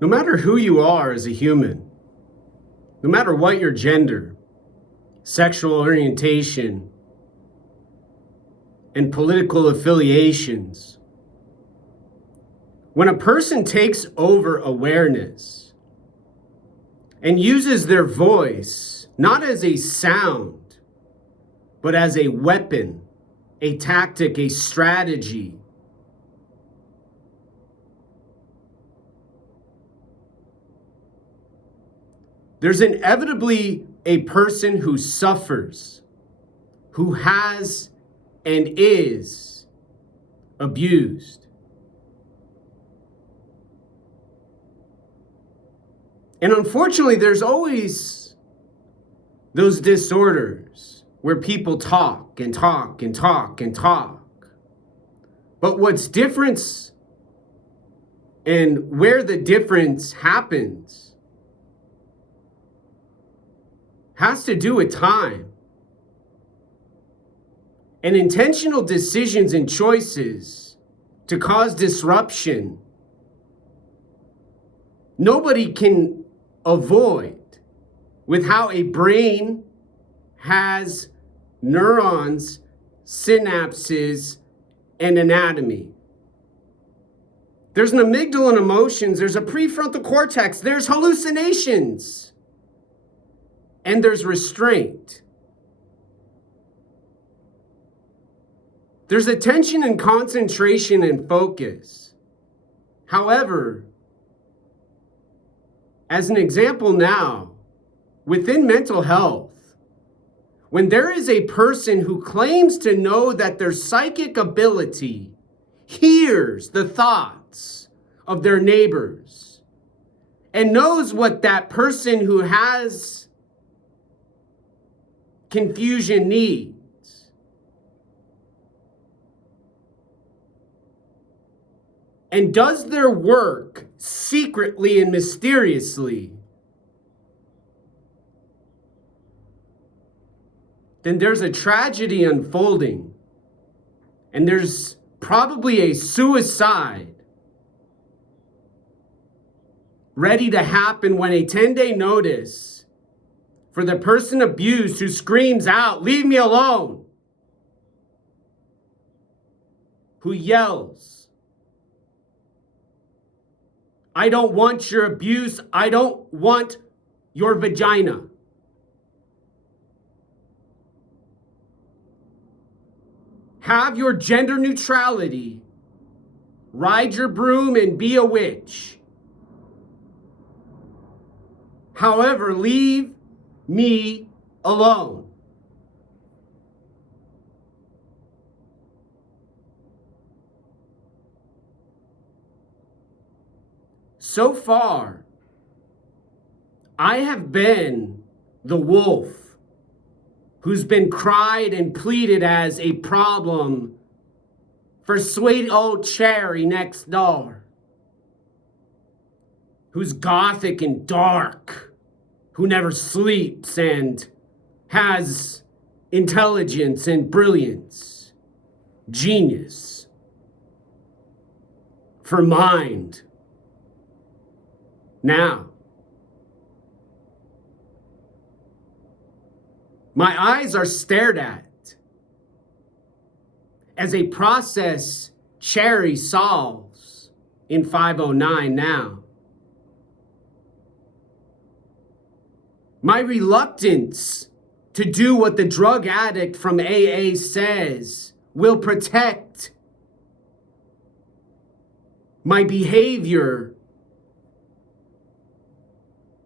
No matter who you are as a human, no matter what your gender, sexual orientation, and political affiliations, when a person takes over awareness and uses their voice not as a sound, but as a weapon, a tactic, a strategy, there's inevitably a person who suffers, who has and is abused. And unfortunately, there's always those disorders where people talk and talk and talk and talk. But what's different and where the difference happens has to do with time and intentional decisions and choices to cause disruption. Nobody can avoid with how a brain has neurons, synapses, and anatomy. There's an amygdala and emotions, there's a prefrontal cortex, there's hallucinations, and there's restraint. There's attention and concentration and focus. However, as an example now, within mental health, when there is a person who claims to know that their psychic ability hears the thoughts of their neighbors and knows what that person who has confusion needs, and does their work secretly and mysteriously, then there's a tragedy unfolding, and there's probably a suicide ready to happen when a 10-day notice for the person abused who screams out, "Leave me alone," who yells, "I don't want your abuse, I don't want your vagina." Have your gender neutrality, ride your broom and be a witch. However, leave me alone. So far, I have been the wolf who's been cried and pleaded as a problem for sweet old Cherry next door, who's gothic and dark, who never sleeps and has intelligence and brilliance, genius for mind. Now, my eyes are stared at as a process Cherry solves in 509 now. My reluctance to do what the drug addict from AA says will protect my behavior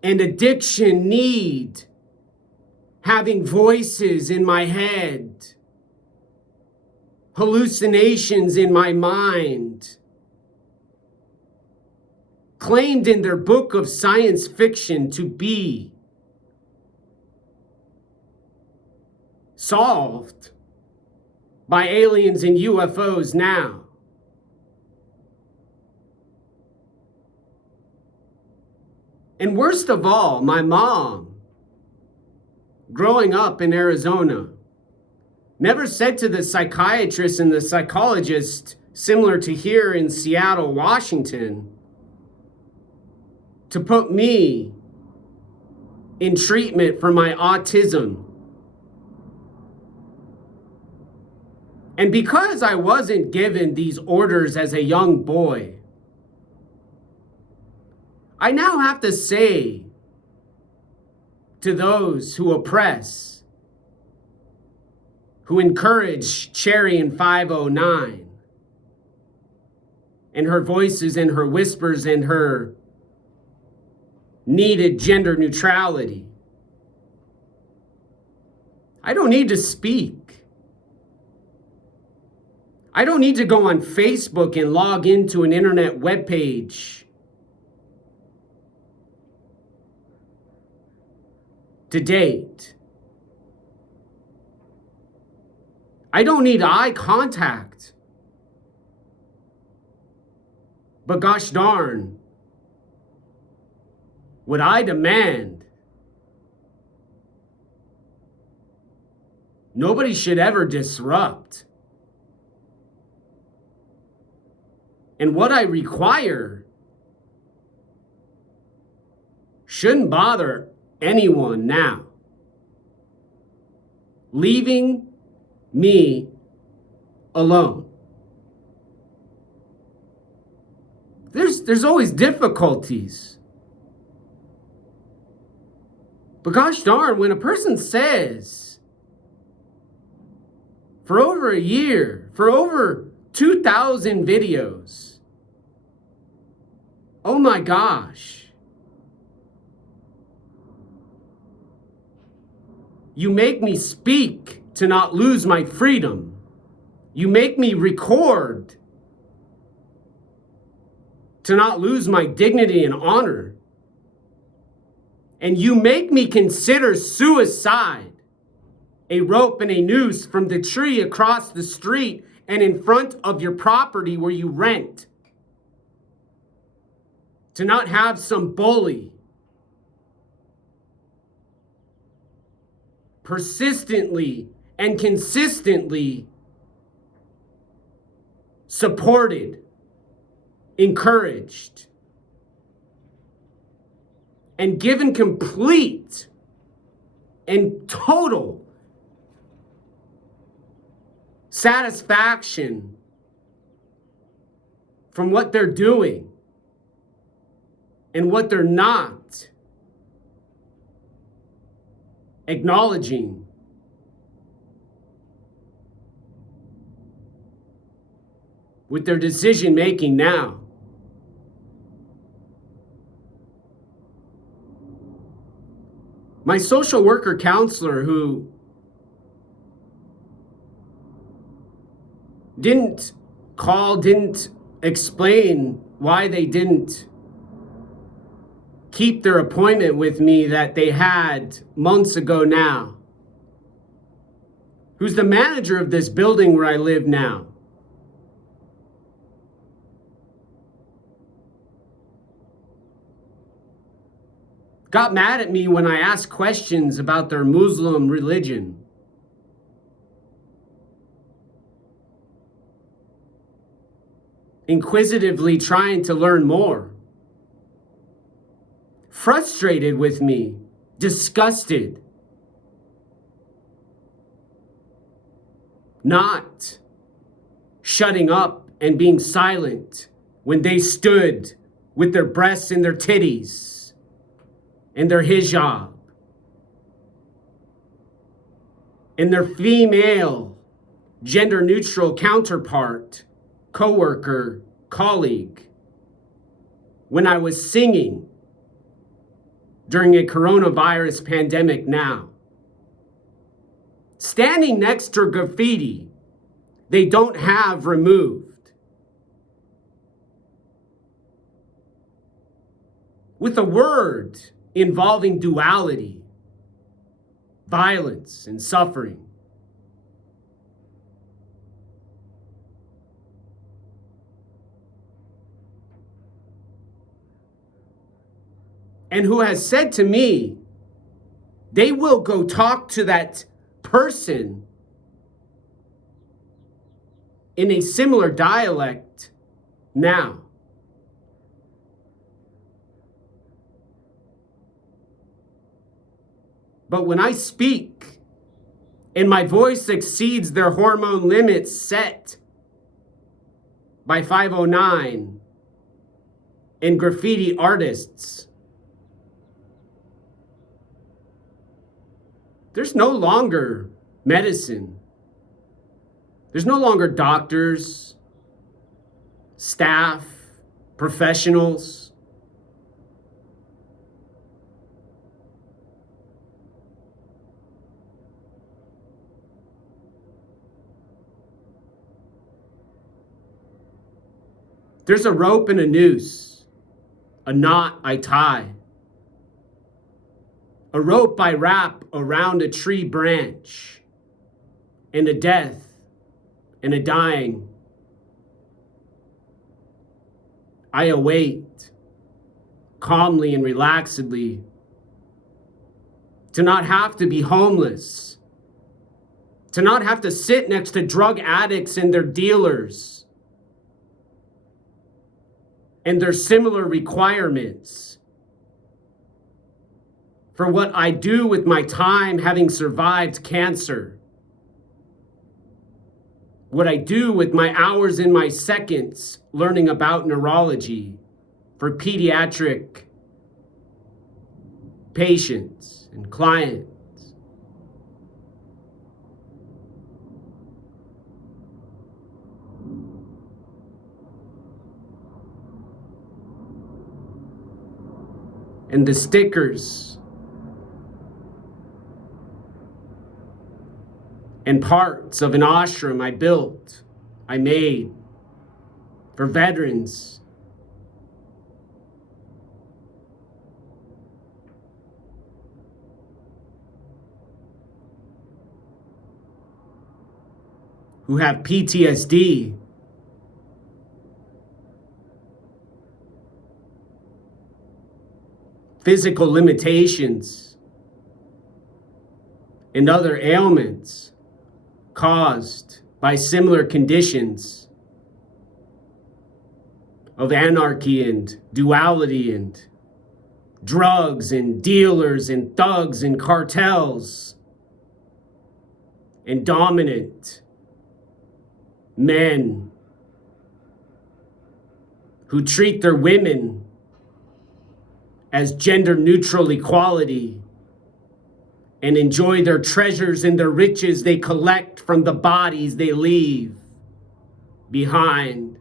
and addiction need having voices in my head, hallucinations in my mind, claimed in their book of science fiction to be solved by aliens and UFOs now. And worst of all, my mom, growing up in Arizona, never said to the psychiatrist and the psychologist, similar to here in Seattle, Washington, to put me in treatment for my autism. And because I wasn't given these orders as a young boy, I now have to say to those who oppress, who encourage Cherry in 509, and her voices and her whispers and her needed gender neutrality. I don't need to speak. I don't need to go on Facebook and log into an internet webpage to date. I don't need eye contact. But gosh darn, what I demand, nobody should ever disrupt. And what I require shouldn't bother anyone now. Leaving me alone. There's always difficulties. But gosh darn, when a person says, for over a year, for over 2,000 videos, oh my gosh, you make me speak to not lose my freedom. You make me record to not lose my dignity and honor. And you make me consider suicide a rope and a noose from the tree across the street and in front of your property where you rent. To not have some bully persistently and consistently supported, encouraged, and given complete and total satisfaction from what they're doing and what they're not acknowledging. With their decision making now. My social worker counselor who didn't call, didn't explain why they didn't keep their appointment with me that they had months ago now, who's the manager of this building where I live now. Got mad at me when I asked questions about their Muslim religion. Inquisitively trying to learn more. Frustrated with me, disgusted. Not shutting up and being silent when they stood with their breasts and their titties and their hijab and their female gender neutral counterpart, coworker, colleague, when I was singing during a coronavirus pandemic now. Standing next to graffiti they don't have removed. With a word involving duality, violence, and suffering. And who has said to me, they will go talk to that person in a similar dialect now. But when I speak and my voice exceeds their hormone limits set by 509 and graffiti artists, there's no longer medicine. There's no longer doctors, staff, professionals. There's a rope and a noose, a knot I tie, a rope I wrap around a tree branch, and a death and a dying. I await calmly and relaxedly to not have to be homeless, to not have to sit next to drug addicts and their dealers and their similar requirements for what I do with my time having survived cancer, what I do with my hours and my seconds learning about neurology for pediatric patients and clients. And the stickers and parts of an ashram I built, I made for veterans. Who have PTSD, physical limitations, and other ailments caused by similar conditions of anarchy and duality and drugs and dealers and thugs and cartels and dominant men who treat their women as gender neutral equality and enjoy their treasures and their riches they collect from the bodies they leave behind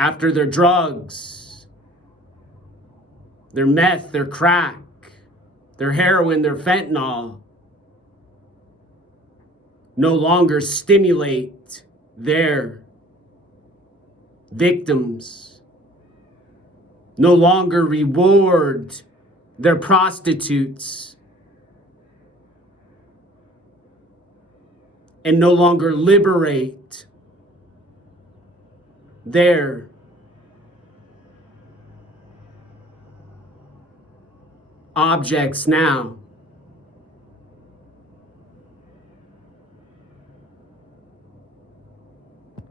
after their drugs, their meth, their crack, their heroin, their fentanyl no longer stimulate their victims, no longer reward their prostitutes, and no longer liberate their objects now.